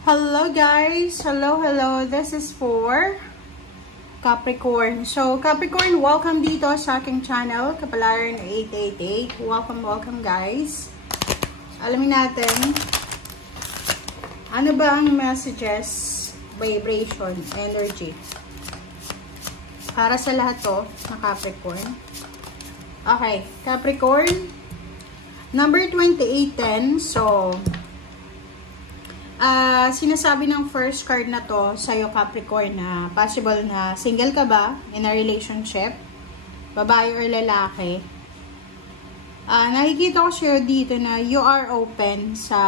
Hello guys! Hello! This is for Capricorn. So, Capricorn, welcome dito sa aking channel, Kapalaran 888. Welcome guys. Alamin natin, ano ba ang messages, vibration, energy para sa lahat to na Capricorn. Okay, Capricorn, number 2810. So, sinasabi ng first card na to sa'yo, Capricorn, na possible na single ka ba in a relationship, babae or lalaki. Nakikita ko sa'yo dito na you are open sa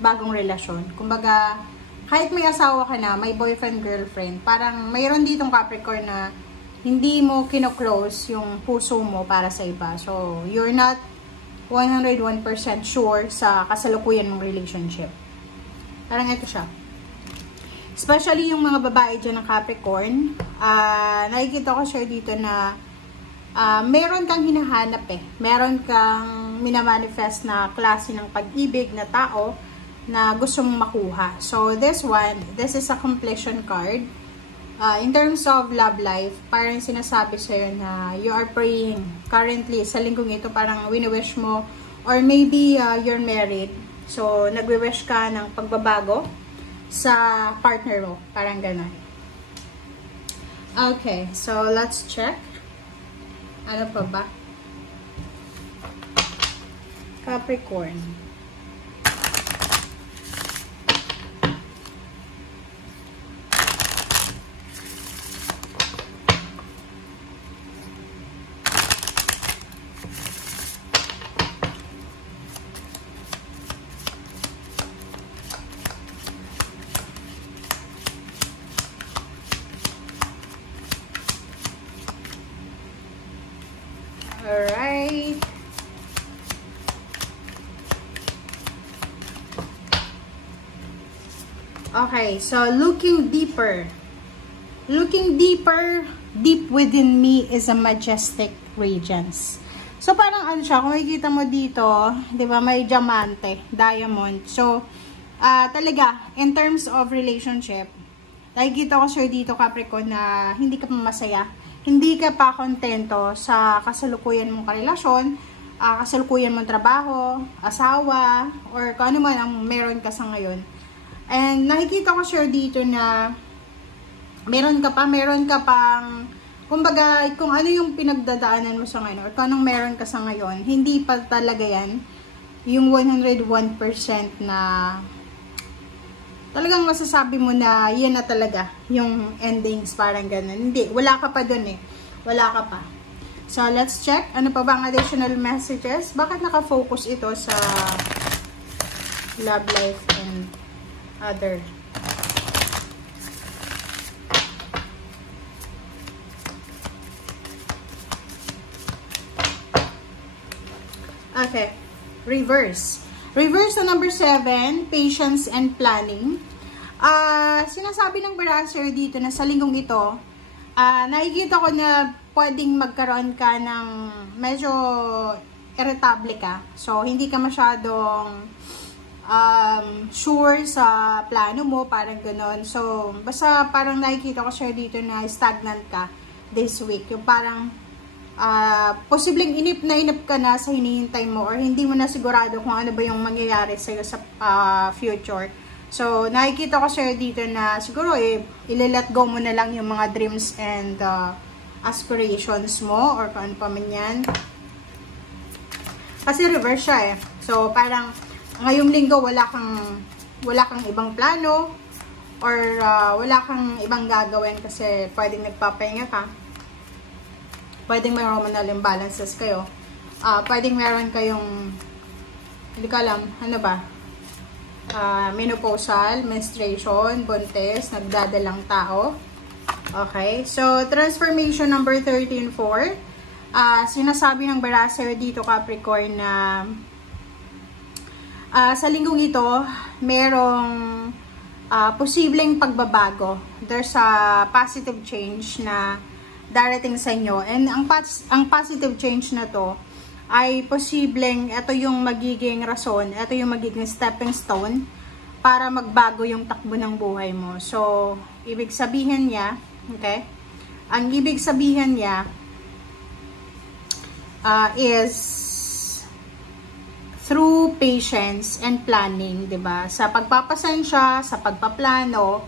bagong relasyon. Kumbaga, kahit may asawa ka na, may boyfriend, girlfriend, parang mayroon ditong Capricorn na hindi mo kino-close yung puso mo para sa iba. So, you're not 101% sure sa kasalukuyan mong relationship. Parang ito siya. Especially yung mga babae dyan ng Capricorn. Nakikita ko siya dito na meron kang hinahanap eh. Meron kang minamanifest na klase ng pag-ibig na tao na gusto mong makuha. So, this is a completion card. In terms of love life, parang sinasabi sa'yo na you are praying. Currently, sa linggong ito, parang wini-wish mo, or maybe you're married. So, nagwi-wish ka ng pagbabago sa partner mo. Parang gano'n. Okay, so let's check. Ano pa ba? Capricorn. Alright. Okay, so looking deeper. Looking deeper, deep within me is a majestic radiance. So parang ano siya, kung makikita mo dito, 'di ba, may diamante, diamond. So talaga in terms of relationship, nakikita ko sir dito, Capricorn, na hindi ka pa masaya. Hindi ka pa kontento sa kasalukuyan mong karelasyon, kasalukuyan mong trabaho, asawa, or kung ano man ang meron ka sa ngayon. And nakikita ko sure dito na meron ka pang, kumbaga, kung ano yung pinagdadaanan mo sa ngayon, or kung anong meron ka sa ngayon, hindi pa talaga yan yung 101% na talagang masasabi mo na yan na talaga yung endings, parang ganun. Hindi, wala ka pa dun eh. Wala ka pa. So, let's check. Ano pa ba ang additional messages? Bakit nakafocus ito sa love life and other? Okay. Reverse. Reverse na number 7, patience and planning. Sinasabi ng Barasser dito na sa linggong ito, nakikita ko na pwedeng magkaroon ka ng medyo irritable ka. So, hindi ka masyadong sure sa plano mo, parang ganon. So, basta parang nakikita ko siya dito na stagnant ka this week. Yung parang posibleng inip ka na sa hinihintay mo, or hindi mo na sigurado kung ano ba yung mangyayari sa'yo sa future. So, nakikita ko sa'yo dito na siguro i-let go mo na lang yung mga dreams and aspirations mo, or kung ano pa man yan. Kasi reverse siya eh. So, parang ngayong linggo wala kang ibang plano, or wala kang ibang gagawin kasi pwedeng nagpapahinga ka. Pwedeng may hormonal imbalances kayo. Pwedeng meron kayong, hindi ko alam, ano ba? Menopausal, menstruation, buntis, nagdadalang tao. Okay. So, transformation number 13-4. Sinasabi ng Barasser dito, Capricorn, na sa linggong ito, merong posibleng pagbabago. There's a positive change na darating sa inyo. And ang positive change na to ay posibleng ito yung magiging rason, ito yung magiging stepping stone para magbago yung takbo ng buhay mo. So, ibig sabihin niya, okay? Ang ibig sabihin niya is through patience and planning, 'di ba? Sa pagpapasensya, sa pagpaplano,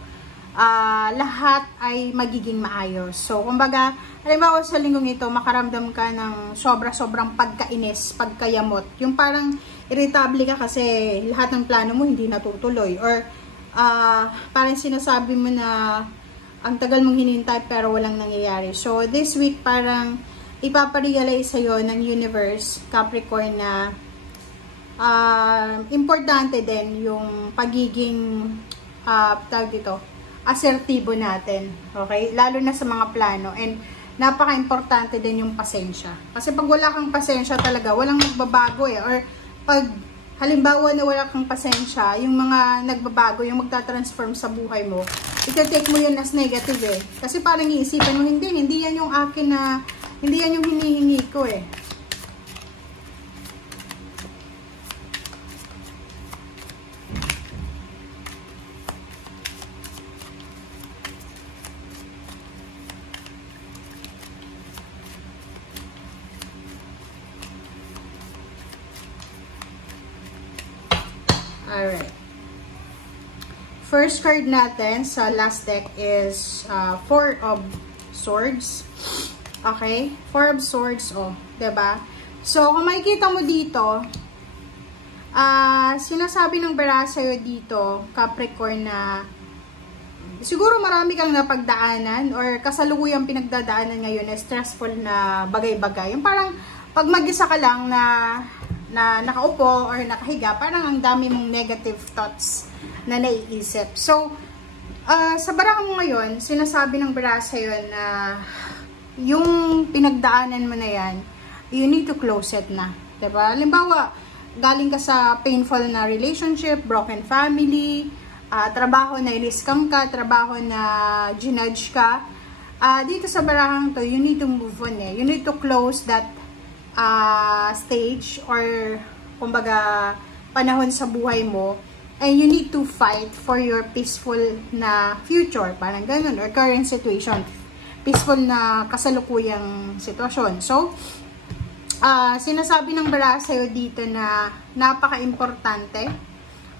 lahat ay magiging maayos. So, kumbaga, halimbawa sa linggong ito, makaramdam ka ng sobra-sobrang pagkainis, pagkayamot. Yung parang irritable ka kasi lahat ng plano mo hindi natutuloy. Or, parang sinasabi mo na ang tagal mong hinintay pero walang nangyayari. So, this week parang ipaparealize sa'yo ng universe, Capricorn, na importante din yung pagiging, tawag dito, asertibo natin, okay? Lalo na sa mga plano, and napaka-importante din yung pasensya. Kasi pag wala kang pasensya talaga, walang magbabago eh. Or pag halimbawa na wala kang pasensya, yung mga nagbabago, yung magta-transform sa buhay mo, ita-take mo yun as negative eh. Kasi parang iisipan mo, hindi yan yung akin na, hindi yan yung hinihingi ko eh. Alright. First card natin sa last deck is Four of Swords. Okay? Four of Swords, oh. 'Di ba? So, kung makikita mo dito, sinasabi ng bara sa'yo dito, Capricorn, na siguro marami kang napagdaanan or kasalukuyang pinagdadaanan ngayon na stressful na bagay-bagay. Yung parang pag mag-isa ka lang na nakaupo or nakahiga, parang ang dami mong negative thoughts na naiisip. So, sa barang mo ngayon, sinasabi ng bara sa'yo na yung pinagdaanan mo na yan, you need to close it na. Diba? Halimbawa, galing ka sa painful na relationship, broken family, trabaho na iliskam ka, trabaho na ginudge ka. Dito sa barahang to, you need to move on eh. You need to close that stage or kumbaga panahon sa buhay mo, and you need to fight for your peaceful na future, parang ganun, or current situation, peaceful na kasalukuyang sitwasyon. So, sinasabi ng bara sa'yo dito na napaka-importante,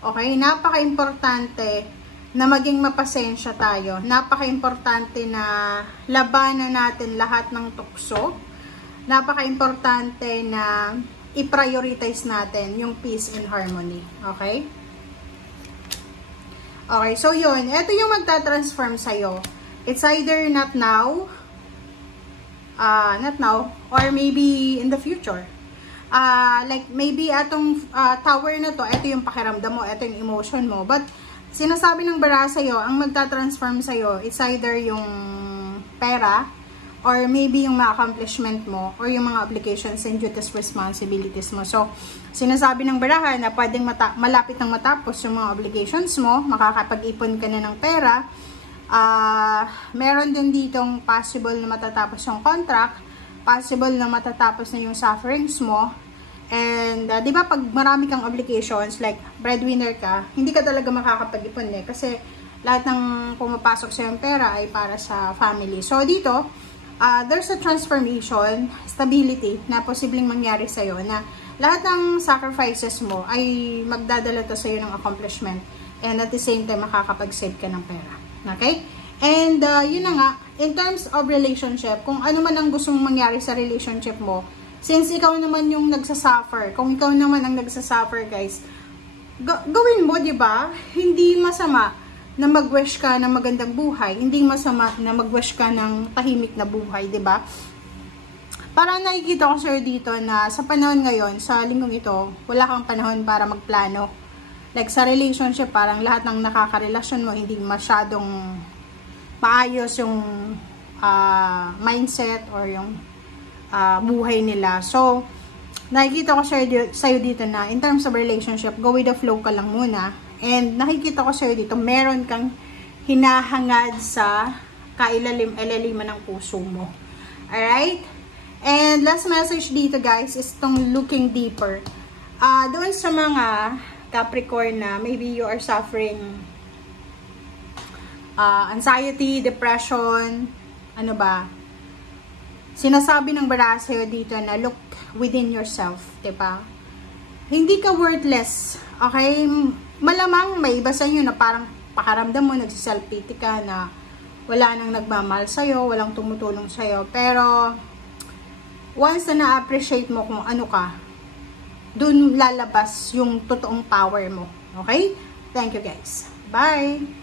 okay, napaka-importante na maging mapasensya tayo, napaka-importante na labanan natin lahat ng tukso, napaka-importante na i-prioritize natin yung peace and harmony. Okay? Okay, so yun. Ito yung magta-transform sa'yo. It's either not now, or maybe in the future. Like, maybe atong tower na to, ito yung pakiramdam mo, ito yung emotion mo. But, sinasabi ng bara sa'yo, ang magta-transform sa'yo, it's either yung pera, or maybe yung mga accomplishment mo, or yung mga obligations and duties, responsibilities mo. So, sinasabi ng barahan na pwedeng malapit nang matapos yung mga obligations mo, makakapag-ipon ka na ng pera. Meron din ditong possible na matatapos yung contract, possible na matatapos na yung sufferings mo. And, di ba, pag marami kang obligations, like breadwinner ka, hindi ka talaga makakapag-ipon eh. Kasi, lahat ng pumapasok sa yung pera ay para sa family. So, dito, there's a transformation, stability na posibleng mangyari sa'yo na lahat ng sacrifices mo ay magdadala to sa'yo ng accomplishment, and at the same time makakapag-save ka ng pera. Okay? And yun na nga, in terms of relationship, kung ano man ang gusto mong mangyari sa relationship mo, since ikaw naman yung nagsasuffer, kung ikaw naman ang nagsasuffer, guys, gawin mo, di ba? Hindi masama na mag-wish ka ng magandang buhay, hindi masama na mag-wish ka ng tahimik na buhay, 'di ba? Parang nakikita ko sir dito na sa panahon ngayon, sa linggong ito, wala kang panahon para magplano. Like sa relationship, parang lahat ng nakakarelasyon mo hindi masyadong maayos yung mindset or yung buhay nila. So, nakikita ko sa'yo dito na in terms of relationship, go with the flow ka lang muna. And nakikita ko sa'yo dito, meron kang hinahangad sa kailalim-ilaliman ng puso mo. Alright? And last message dito guys is itong looking deeper. Doon sa mga Capricorn, na maybe you are suffering anxiety, depression, ano ba? Sinasabi ng baraha sa'yo dito na look within yourself, diba? Hindi ka worthless, okay? Malamang may iba sa inyo na parang pakaramdam mo, nagsiself-pity ka na wala nang nagmamahal sa'yo, walang tumutulong sa'yo. Pero, once na na-appreciate mo kung ano ka, dun lalabas yung totoong power mo. Okay? Thank you guys. Bye!